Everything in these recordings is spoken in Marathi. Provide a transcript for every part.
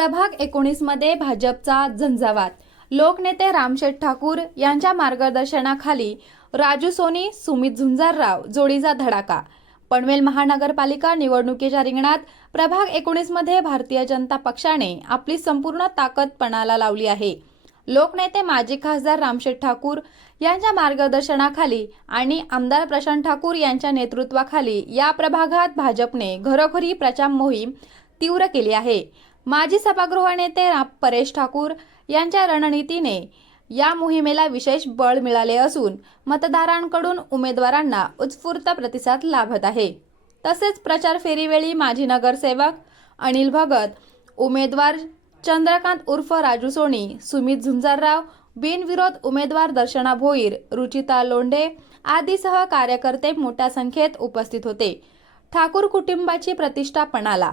प्रभाग एकोणीसमध्ये भाजपचा झंझावात. लोकनेते रामशेठ ठाकूर यांच्या मार्गदर्शनाखाली राजू सोनी सुमित झुंजारराव जोडीचा धडाका. पनवेल महानगरपालिका निवडणुकीच्या रिंगणात प्रभाग एकोणीसमध्ये भारतीय जनता पक्षाने आपली संपूर्ण ताकद पणाला लावली आहे. लोकनेते माजी खासदार रामशेठ ठाकूर यांच्या मार्गदर्शनाखाली आणि आमदार प्रशांत ठाकूर यांच्या नेतृत्वाखाली या प्रभागात भाजपने घरोघरी प्रचार मोहीम तीव्र केली आहे. माजी सभागृह नेते परेश ठाकूर यांच्या रणनीतीने या मोहिमेला विशेष बळ मिळाले असून मतदारांकडून उमेदवारांना उत्स्फूर्त प्रतिसाद लाभत आहे. तसेच प्रचार फेरीवेळी माजी नगरसेवक अनिल भगत उमेदवार चंद्रकांत उर्फ राजू सोनी सुमित झुंजारराव बिनविरोध उमेदवार दर्शना भोईर रुचिता लोंढे आदीसह कार्यकर्ते मोठ्या संख्येत उपस्थित होते. ठाकूर कुटुंबाची प्रतिष्ठा पणाला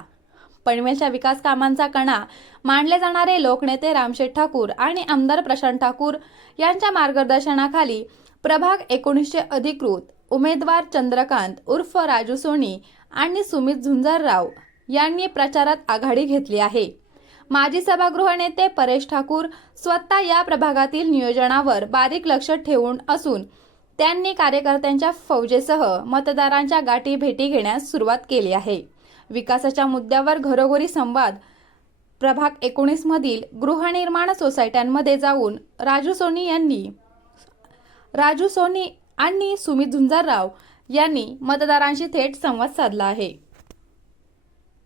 पनवेलच्या विकास कामांचा कणा मानले जाणारे लोकनेते रामशेठ ठाकूर आणि आमदार प्रशांत ठाकूर यांच्या मार्गदर्शनाखाली प्रभाग एकोणीसशे अधिकृत उमेदवार चंद्रकांत उर्फ राजू सोनी आणि सुमित झुंजारराव यांनी प्रचारात आघाडी घेतली आहे. माजी सभागृह नेते परेश ठाकूर स्वतः या प्रभागातील नियोजनावर बारीक लक्ष ठेवून असून त्यांनी कार्यकर्त्यांच्या फौजेसह मतदारांच्या गाठी भेटी घेण्यास सुरुवात केली आहे. विकासाच्या मुद्द्यावर घरोघरी संवाद. प्रभाग एकोणीस मधील गृहनिर्माण सोसायट्यांमध्ये जाऊन राजू सोनी यांनी राजू सोनी आणि सुमित झुंजारराव यांनी मतदारांशी थेट संवाद साधला आहे.